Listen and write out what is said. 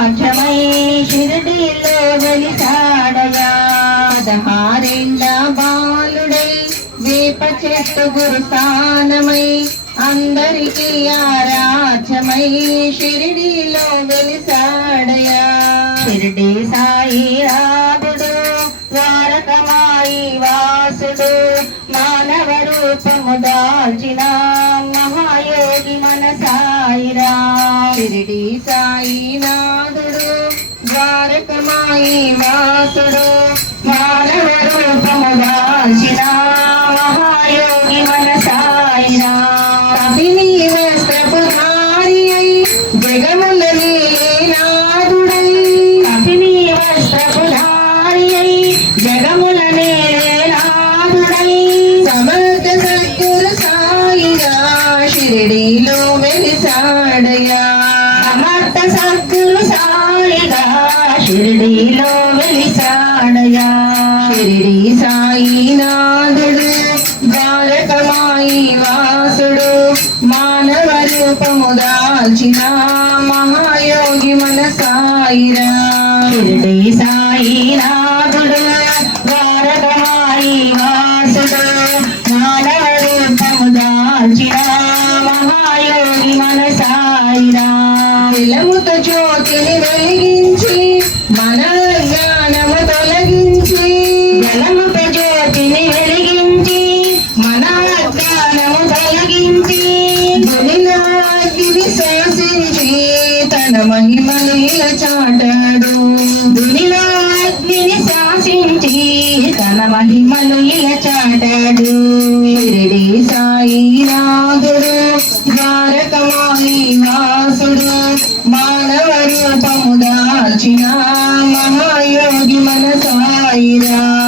రాజ్యమై షిరిడిలో వెలిసాడగా పదహారేండ్ల బాలుడై వేప చెట్టు గురుస్థానమై అందరికీ ఆరాధ్యమై షిరిడిలో వెలిసాడయా షిరిడి సాయి రాముడు ద్వారకమాయి వాసుడు మానవ రూపము దాల్చిన మహాయోగి మన సాయిరా షిరిడి సాయినా ద్వారకమాయి వాసుడు మానవ రూపము దాల్చిన మహాయోగి మన సాయిరా కవిని వస్త్రపు ధారి అయి జగముల నాదుడై. కవిని వస్త్రపు ధారి అయి నాదుడై. సమర్థ సద్గురు సాయిగా షిరిడిలో వెలిసాడయా సమర్థ సద్గురు షిరిడిలో వెలిసాడయా షిరిడి సాయి నాదుడు వాసుడు మానవ రూపము దాల్చిన మహాయోగి మన సాయిరా షిరిడి సాయి నాదుడు వాసుడు మానవ రూపము దాల్చిన మహాయోగి మన సాయిరా జ్యోతిని వెలిగించి మన జ్ఞానము తొలగించి జలముతో జ్యోతిని వెలిగించి మన జ్ఞానము తొలగించి ధునిలో అగ్ని శాసించి తన మహిమలు ఇలా చాటాడు ధునిలో అగ్నిని శాసించి తన మహిమలు ఇలా చాటాడు దాల్చిన